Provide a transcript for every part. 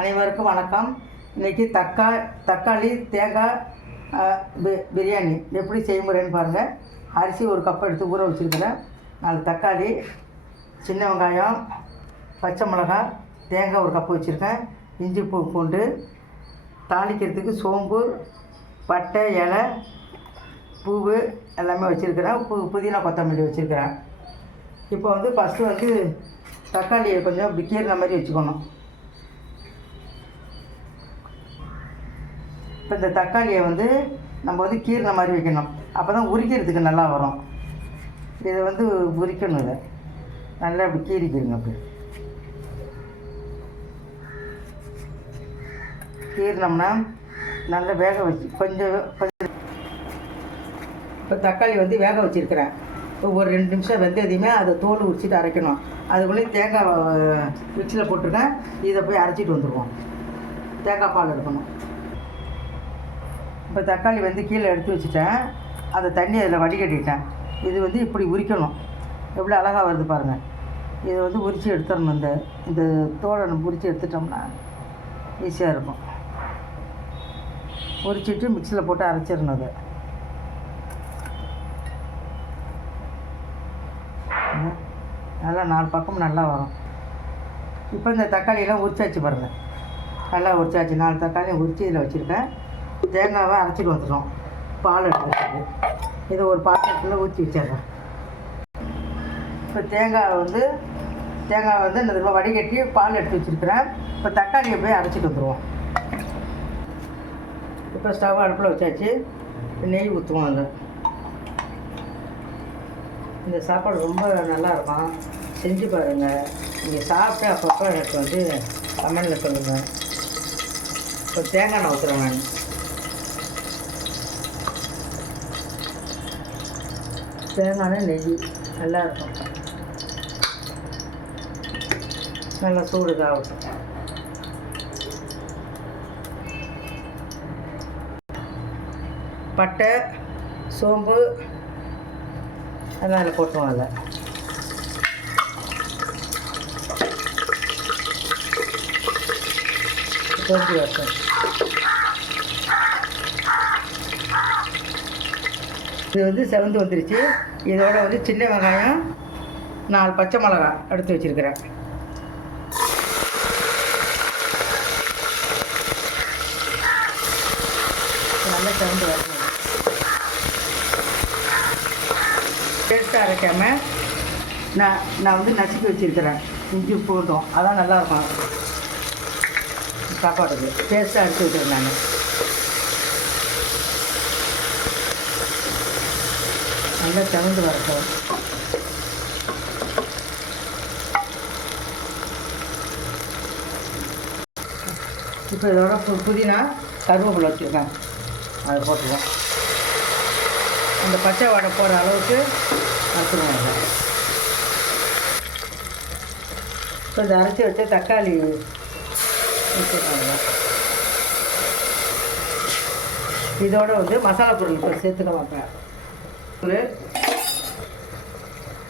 அனைவருக்கும் வணக்கம். இன்றைக்கி தக்காளி தேங்காய் பிரியாணி எப்படி செய்முறைன்னு பாருங்கள். அரிசி ஒரு கப் எடுத்து ஊற வச்சுருக்கிறேன். 4 தக்காளி, சின்ன வெங்காயம், பச்சை மிளகாய், தேங்காய் ஒரு கப்பு வச்சுருக்கேன். இஞ்சி பூண்டு, தாளிக்கிறதுக்கு சோம்பு, பட்டை, இலை, பூவு எல்லாமே வச்சுருக்கிறேன். புதினா கொத்தமல்லி வச்சுருக்கிறேன். இப்போ ஃபஸ்ட்டு தக்காளியை கொஞ்சம் இப்படி கீறின மாதிரி வச்சுக்கணும். இப்போ இந்த தக்காளியை நம்ம கீறின மாதிரி வைக்கணும். அப்போ தான் உரிக்கிறதுக்கு நல்லா வரும். இதை உரிக்கணும். இதை நல்லா இப்படி கீறிக்கிடுங்க. அப்படி கீறினோம்னா நல்லா வேக வச்சு கொஞ்சம் இப்போ தக்காளி வேக வச்சுருக்கிறேன். ஒரு 2 நிமிஷம் வெந்ததையுமே அதை தோல் உரிச்சிட்டு அரைக்கணும். அதுக்குள்ளே தேங்காய் மிக்சியில் போட்டிருக்கேன். இதை போய் அரைச்சிட்டு வந்துடுவோம். தேங்காய் பால் எடுக்கணும். இப்போ தக்காளி கீழே எடுத்து வச்சுட்டேன். அந்த தண்ணி அதில் வடிகட்டிட்டேன். இது இப்படி உரிக்கணும். எவ்வளோ அழகாக வருது பாருங்கள். இதை உரித்து எடுத்துடணும். இந்த தோலை நம்ம உரித்து எடுத்துட்டோம்னா ஈஸியாக இருக்கும். உரிச்சிட்டு மிக்சியில் போட்டு அரைச்சிடணும். அதை நல்லா 4 பக்கமும் நல்லா வரும். இப்போ இந்த தக்காளியெல்லாம் உரிச்சாச்சு பாருங்கள். நல்லா உரிச்சாச்சு. 4 தக்காளியும் உரித்து இதில் வச்சுருக்கேன். தேங்காவை அரைச்சிட்டு வந்துடும். பால் எடுத்து இதை ஒரு பாத்திரத்தில் ஊற்றி வச்சிடுறேன். இப்போ தேங்காய் இந்த வடிகட்டி பால் எடுத்து வச்சுருக்கிறேன். இப்போ தக்காளியை போய் அரைச்சிட்டு வந்துடுவோம். இப்போ ஸ்டவ் அடுப்பில் வச்சாச்சு. நெய் ஊற்றுவோம். அதில் இந்த சாப்பாடு ரொம்ப நல்லாயிருக்கும். செஞ்சு பாருங்கள். நீங்கள் சாப்பிட்டு அப்பப்போ எனக்கு கமெண்டில் சொல்லுங்கள். இப்போ தேங்காய் எண்ணெய் ஊற்றுறேன். நான் தேங்காய் நெய் நல்லாயிருக்கும். நல்லா சூடு இதாகட்டும். பட்டை, சோம்பு அதெல்லாம் அதில் போட்டுருவோம். அதில் கொஞ்சம் வச்சோம். இது செவந்து வந்துருச்சு. இதோட சின்ன வெங்காயம், 4 பச்சை மிளகாய் எடுத்து வச்சுருக்கிறேன். நல்லா செவந்து வரணும். டேஸ்ட்டாக அரைக்காமல் நான் நசுக்கி வச்சுருக்கிறேன். இஞ்சி பூண்டும் அதான் நல்லாயிருக்கும் சாப்பாடுக்கு. டேஸ்ட்டாக அரைச்சி வச்சுருக்கேன். நான் நல்லா செவந்து வரட்டும். இப்போ இதோட புதினா கருவேப்பிலை வச்சுருக்கேன். அதை போட்டுருவோம். அந்த பச்சை வாடை போகிற அளவுக்கு வறுத்துருவோம். அதை இப்போ இந்த அரைச்சி வச்ச தக்காளி வச்சுருக்காங்க. இதோட மசாலா பொருள் இப்போ சேர்த்துக்க மாட்டேன்.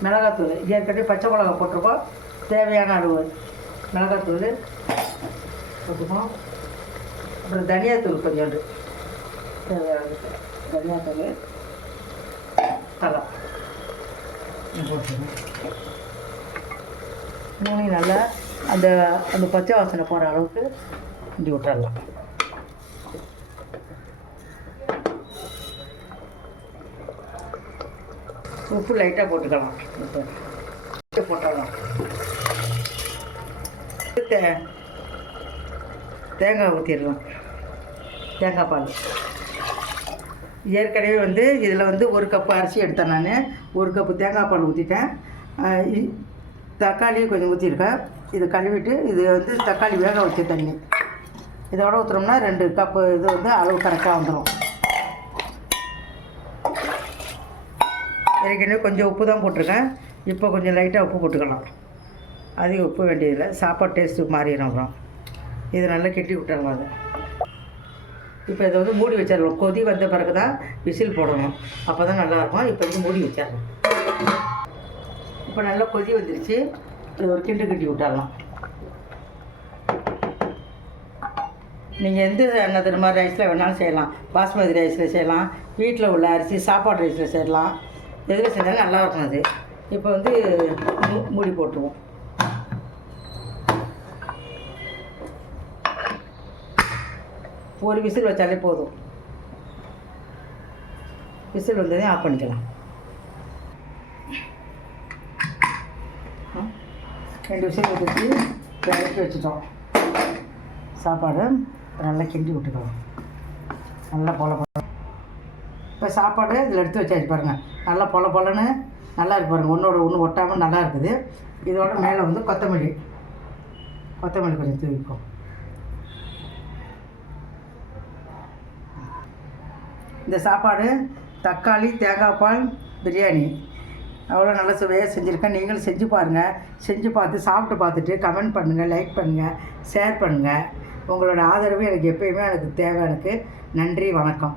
மிளகாத்தூள் ஏற்கனவே பச்சை மிளகா போட்டிருக்கோம். தேவையான அளவு மிளகாத்தூள் போட்டுப்போம். அப்புறம் தனியாத்தூள் கொஞ்சோண்டு தேவையான தனியாத்தூள் தலை போட்டுருவோம். மூணையும் நல்லா அந்த பச்சை வாசனை போகிற அளவுக்கு இஞ்சி விட்டுறலாம். உப்பு லைட்டாக போட்டுக்கலாம். உப்பு போட்டுடலாம். தேங்காய் ஊற்றிடலாம். தேங்காய் பால் ஏற்கனவே இதில் 1 கப்பு அரிசி எடுத்தேன். நான் 1 கப்பு தேங்காய் பால் ஊற்றிட்டேன். தக்காளி கொஞ்சம் ஊற்றிருக்கேன். இது கழுவிட்டு இது தக்காளி வேக வச்ச தண்ணி இதோட ஊற்றுறோம்னா 2 கப்பு இது அளவு கரெக்டாக வந்துடும். ஏற்கனவே கொஞ்சம் உப்பு தான் போட்டிருக்கேன். இப்போ கொஞ்சம் லைட்டாக உப்பு போட்டுக்கலாம். அதிகம் உப்பு வேண்டியதில்லை. சாப்பாடு டேஸ்ட்டு மாறிடும். அப்புறம் இது நல்லா கெட்டி விட்டுறலாம். அது இப்போ இதை மூடி வச்சிடலாம். கொதி வந்த பிறகு தான் விசில் போடணும். அப்போ தான் நல்லாயிருக்கும். இப்போ மூடி வச்சிடலாம். இப்போ நல்லா கொதி வந்துருச்சு. இது ஒரு கிண்டு கட்டி விட்டுடலாம். நீங்கள் எந்த என்னது மாதிரி ரைஸில் வேணாலும் செய்யலாம். பாஸ்மதி ரைஸில் செய்யலாம், வீட்டில் உள்ள அரிசி சாப்பாடு ரைஸில் செய்யலாம், எதில் செஞ்சாலும் நல்லாயிருக்கும் அது. இப்போ வந்து மூடி போட்டுருவோம். ஒரு விசில் வச்சாலே போதும். விசில் வந்ததே ஆஃப் பண்ணிக்கலாம். 2 விசில் ஊற்றி இறக்கி வச்சுட்டோம். சாப்பாடு நல்லா கிண்டி விட்டுக்கலாம். நல்லா பொல பொல. இப்போ சாப்பாடு இதில் எடுத்து வச்சாச்சு பாருங்கள். நல்லா பொல பொலன்னு நல்லா இருக்கு பாருங்கள். ஒன்றோட ஒன்று ஒட்டாமல் நல்லா இருக்குது. இதோட மேலே வந்து கொத்தமல்லி கொஞ்சம் தூவிப்போம். இந்த சாப்பாடு தக்காளி தேங்காய் பால் பிரியாணி அவ்வளோ நல்லா சுவையாக செஞ்சுருக்கேன். நீங்களும் செஞ்சு பாருங்கள். செஞ்சு பார்த்து சாப்பிட்டு பார்த்துட்டு கமெண்ட் பண்ணுங்கள், லைக் பண்ணுங்கள், ஷேர் பண்ணுங்கள். உங்களோட ஆதரவு எனக்கு எப்பயுமே எனக்கு தேவை. எனக்கு நன்றி, வணக்கம்.